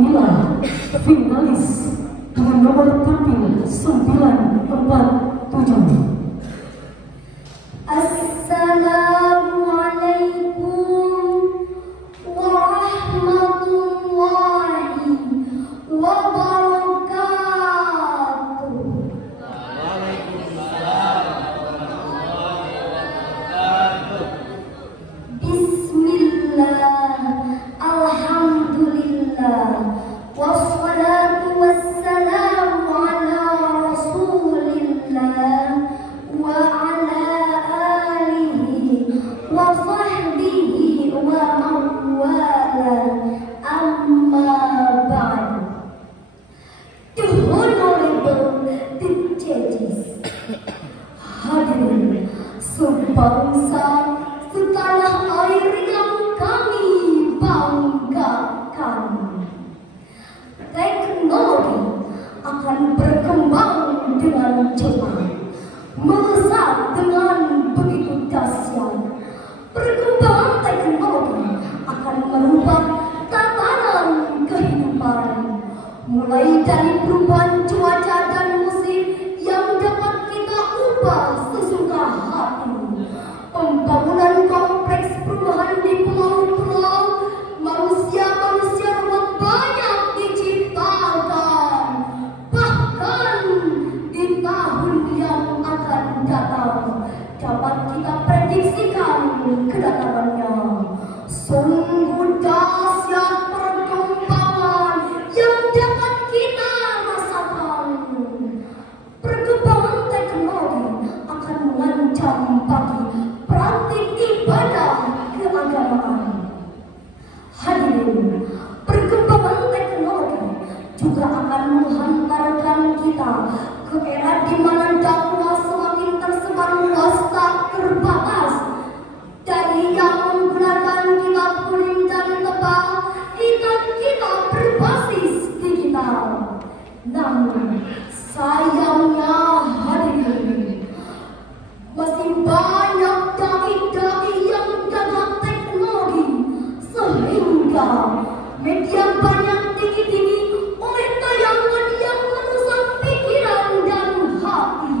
inilah finalis dengan nomor tampil 947. Assalamualaikum warahmatullahi wabarakatuh. Waalaikumsalam warahmatullahi wabarakatuh. Bismillah, alhamdulillah, wassalatu wassalamu ala rasulillah wa ala alihi wa sahbihi wa mawala, amma ba'd. The Honorable the Judges, hadirin sebangsa setanah air yang kami banggakan. Teknologi akan berkembang dengan cepat, melesat dengan begitu dahsyat. Perkembangan teknologi akan merubah tatanan kehidupan, mulai dari perubahan cuaca dan musim yang dapat kita ubah sesuka hati, pembangunan kompleks perumahan di pulau-pulau, manusia-manusia robot banyak diciptakan. Bahkan di tahun yang akan datang dapat kita prediksikan kedatangannya. Sungguh dahsyat perkembangan yang dapat kita rasakan. Perkembangan teknologi akan mengancam bagi praktik ibadah keagamaan. Hadirin, perkembangan teknologi juga akan menghantarkan kita ke era di mana dakwah semakin tersebar luas tak terbatas. Dari yang menggunakan kitab kuning dan tebal, kitab-kitab berbasis digital. Namun sayangnya hadirin, masih banyak dai-dai yang gagal teknologi, sehingga media banyak tinggi-tinggi oleh tayangan yang merusak pikiran dan hati.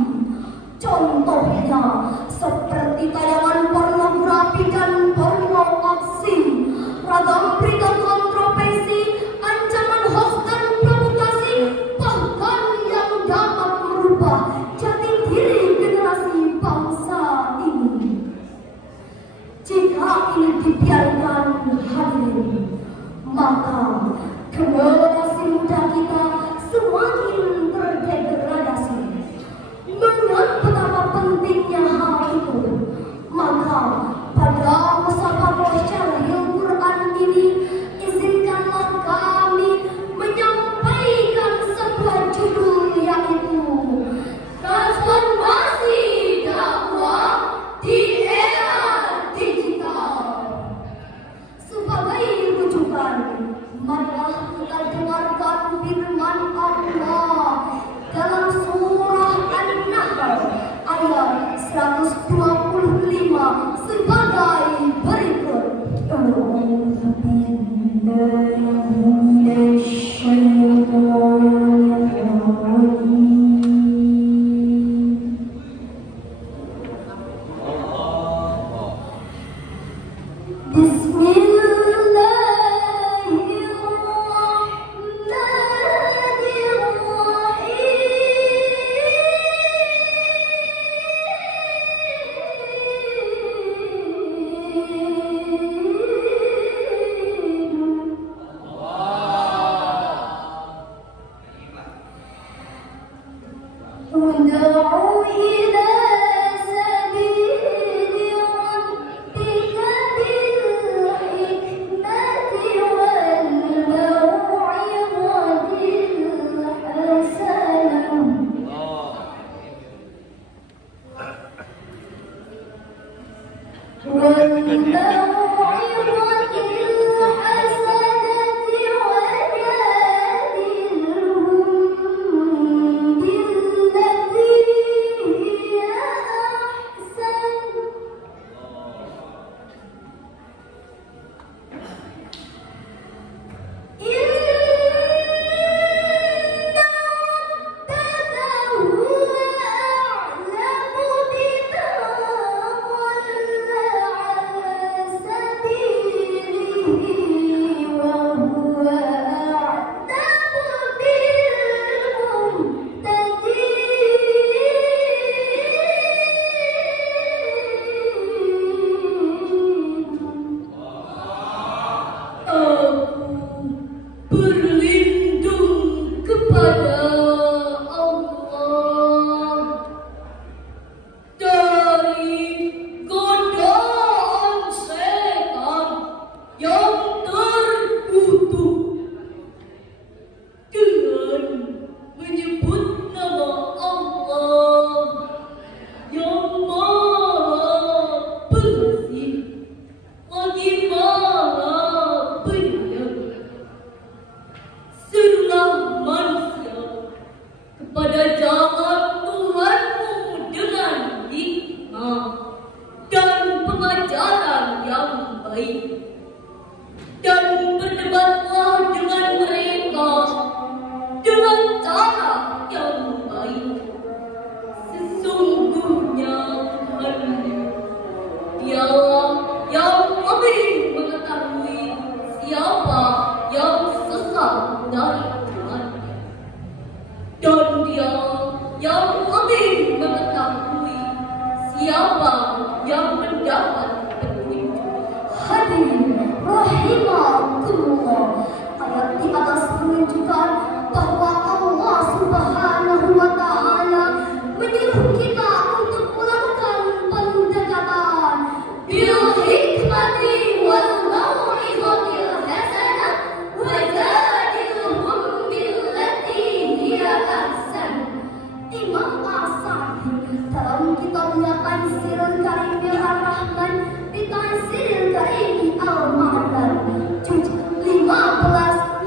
Contohnya seperti tayangan pornografi dan porno aksi, ragam berita kontroversi, ancaman hoax dan provokasi, bahkan yang dapat merubah jati diri generasi bangsa ini. Jika ini dibiarkan hadirin, maka generasi muda kita semakin terdegradasi. Mengingat betapa pentingnya hal itu, maka pada musyawarah syarihil Quran ini, izinkanlah kami menyampaikan sebuah judul, yaitu Transformasi Dakwah di Era Digital. Sebagai rujukan, marilah kita dengarkan firman Allah dalam surah An-Nahl ayat 125. Tuhan dari Tuhannya. Dan dia yang lebih mengetahui siapa yang mendapat petunjuk. Hadirin rahimakumullah, ayat di atas menunjukkan bahwa Allah Subhanahu wa Ta'ala menyuruh kita untuk melakukan pendekatan bil hikmati wal mau'izatil hasanah wa jadilhum billati hiya ahsan. Imam As-Sa'di dalam kitabnya Taysirul Karim Ar-Rahman di Taysirul Karim Al-Ma'dan juz 15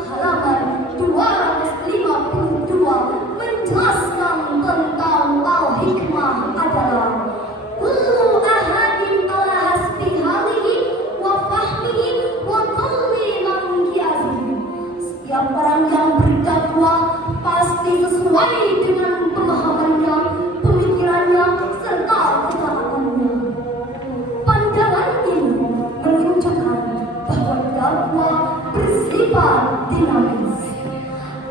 halaman 252 menjelaskan tentang al-hikmah adalah kullu ahadin ala hasbi halihi wa fahmihi wa kulli man kiasihi. Setiap orang yang berdakwah pasti sesuai dengan pemahamannya, pemikirannya, serta ketaatannya. Pandangan ini menunjukkan bahwa dakwah bersifat dinamis.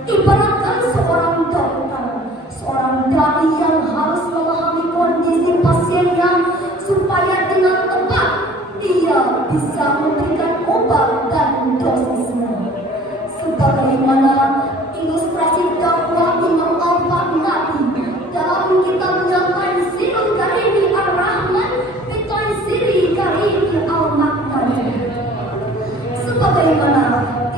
Ibaratkan seorang dokter, seorang dai yang harus memahami kondisi pasiennya supaya dengan tepat ia bisa memberikan obat dan dosisnya. Sebagaimana ilustrasi dakwah Imam Al-Baghdadi dalam kitabnya Taysirul Karim Ar-Rahman fi Taysiril Karim Al-Ma'dan. Sebagaimana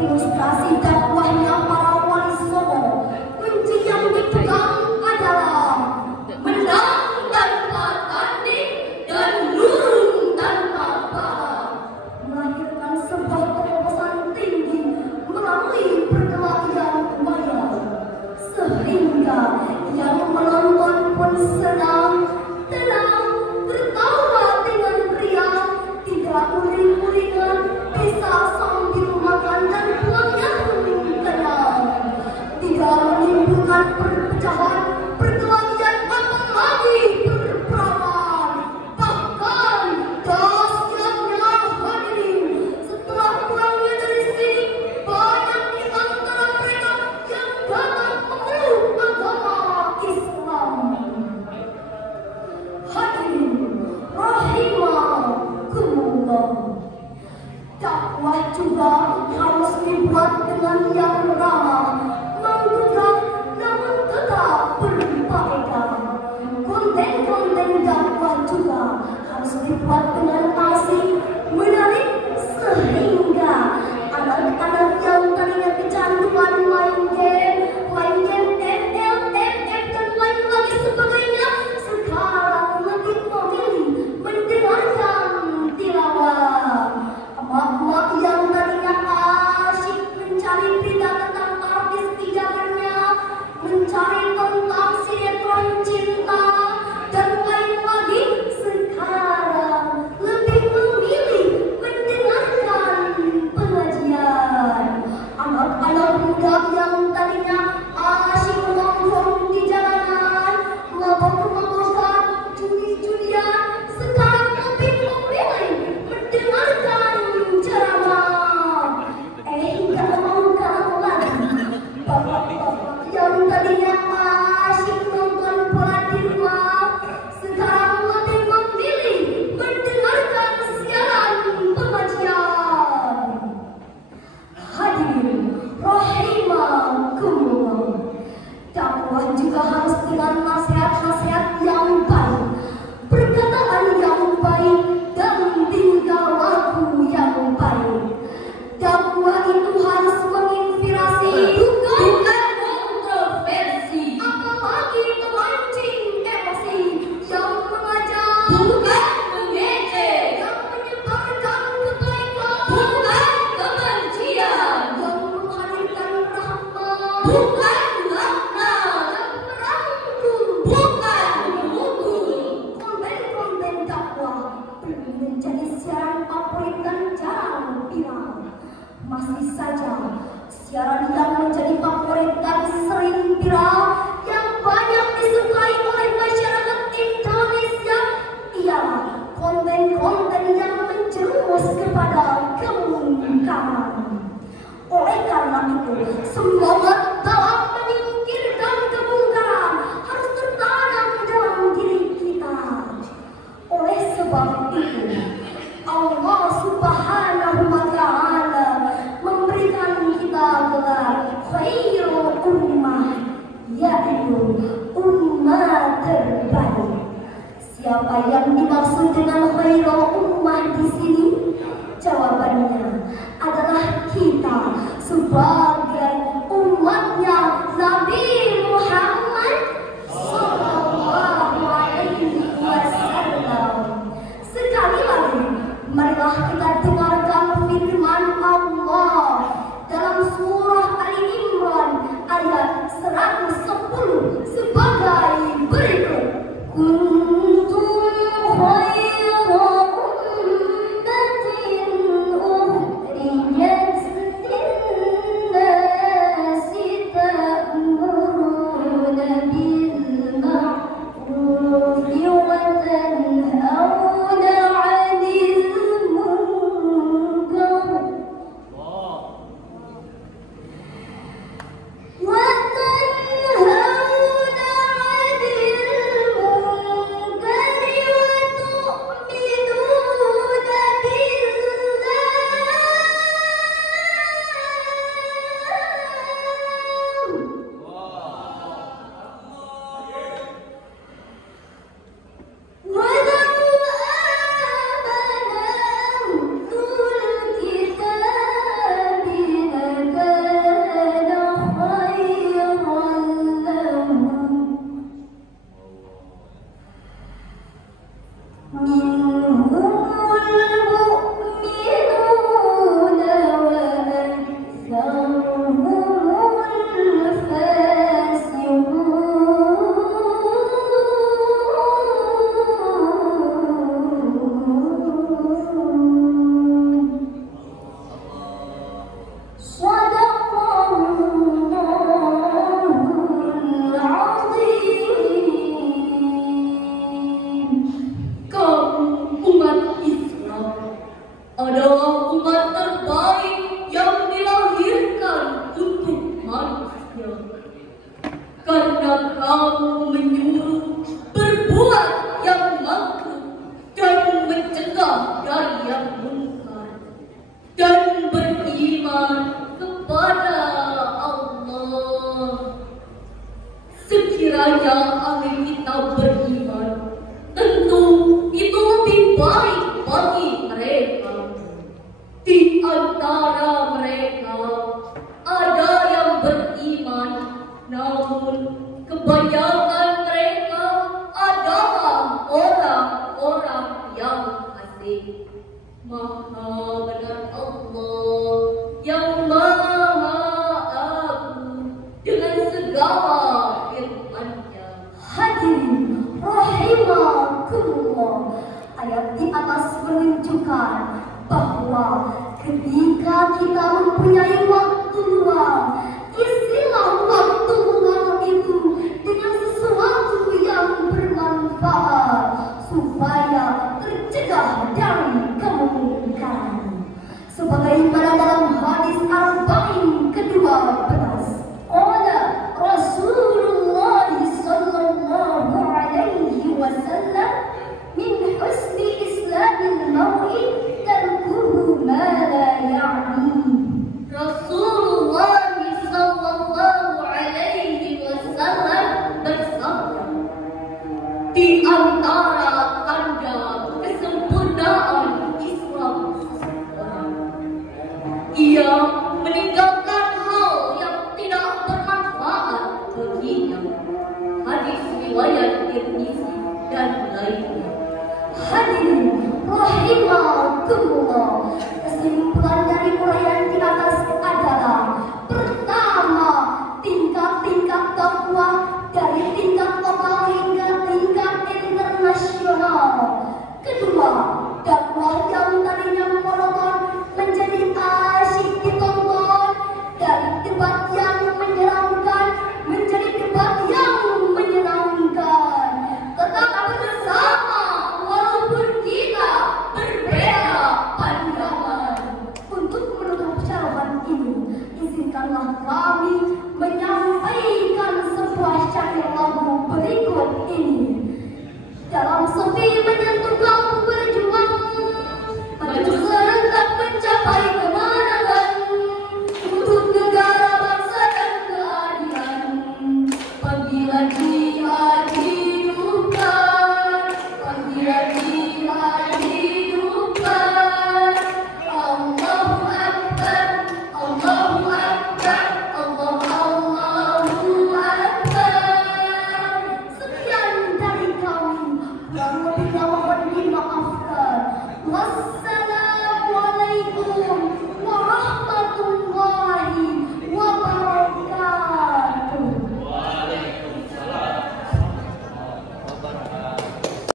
ilustrasi dakwahnya para wali songo, kunci yang dipegang adalah menang tanpa tanding dan nurun tanpa balas, melahirkan sebuah terobosan tinggi melalui perkelahian maya, sehingga yang menonton pun senang, tenang, tertawa dengan riang, tidak uring-uringan, bisa sambil makan dan puangnya pun kenyang, tidak menimbulkan perpecahan, perkelahian, apalagi perperangan. Bahkan dahsyatnya hadirin, setelah pulangnya dari sini, banyak di antara mereka yang datang memeluk agama Islam. Hadirin rahimakumullah, dakwah juga harus dibuat dengan yang ramah, menggugah, namun tetap berfaedah. Konten-konten dakwah juga harus dibuat dengan asik, menarik, sehingga anak-anak yang tadinya kecanduan main game FL, FF, dan lain lagi sebagainya, sekarang lebih memilih mendengarkan tilawah. Emak-emak yang tadinya asyik mencari berita tentang artis idamannya, mencari tentang sinetron cinta dan lain lagi, sekarang lebih memilih mendengarkan pengajian. Anak-anak muda yang tadinya asyik nongkrong di jalanan, mabok-mabokan, judi-judian, sekarang lebih memilih mendengarkan ceramah. Nggak mau kalah lagi. Bapak-bapak yang tadinya asyik nonton bola di rumah, sekarang lebih memilih mendengarkan siaran pengajian. Hadirin rahimakumullah, dakwah juga harus dengan nasihat-nasihat yang baik, perkataan yang baik, dan tingkah laku yang baik. Dakwah itu harus menginspirasi, bukan kontroversi, apalagi memancing emosi, yang mengajak, bukan mengejek, yang menyebarkan kebaikan, bukan kebencian, yang menghadirkan rahmat, bukan laknat, yang merangkul, bukan memukul. Konten-konten dakwah belum menjadi siaran favorit dan jarang viral. Masih saja siaran yang menjadi favorit dan sering viral, yang banyak disukai oleh masyarakat Indonesia, ialah konten-konten yang menjerumus kepada kemungkaran. Oleh karena itu, itu umat terbaik. Siapa yang dimaksud dengan khairul ummah di sini? Jawabannya adalah kita sebagai umatnya Nabi Muhammad Sallallahu Alaihi Wasallam. Sekali lagi, marilah kita dengarkan firman Allah dalam surah Ali Imran ayat 110 sebagai berikut. Kuntum khairu ummatin ukhrijat lin-nasi ta'muruna bil ma'rufi wa tanhauna 'anil munkar adalah umat terbaik yang dilahirkan untuk manusia. Karena kamu menyuruh berbuat yang makruh dan mencegah dari yang munkar dan beriman kepada Allah. Sekiranya ahli kitab beriman, tentu itu lebih baik bagi mereka. Di antara mereka ada yang beriman, namun kebanyakan mereka adalah orang-orang yang asing. Maha benar Allah yang Maha Agung dengan segala firman-Nya. Hadirin rahimakumullah, ayat di atas menunjukkan bahwa ketika kita mempunyai waktu luang, isilah waktu luang itu dengan sesuatu yang bermanfaat supaya tercegah dari kemungkaran. Sebagaimana dalam hadis Arba'in ke-12, qala Rasulullah sallallahu alaihi wasallam, min husni islamil mar'i tarkuhu ma la ya'ni. Rasulullah sallallahu alaihi wasallam bersabda, di antara tanda kesempurnaan Islam seseorang, ia meninggalkan hal yang tidak bermanfaat baginya. Hadis riwayat Tirmizi dan lainnya. Hadirin rahimakumullah, kesimpulan dari uraian di atas adalah: pertama, tingkat-tingkat dakwah dari tingkat lokal hingga tingkat internasional. Kedua, dakwah yang tadinya monoton menjadi asyik ditonton, dari debat yang menyeramkan menjadi debat yang menyenangkan. Tetap bersama walaupun kita berbeda pandangan. Untuk menutup syarahan ini, izinkanlah kami menyampaikan sebuah syair lagu berikut ini. Dalam sepi menyentuh lampu berjuang, maju serentak mencapai kemenangan untuk negara, bangsa dan keadilan. Panggilan yang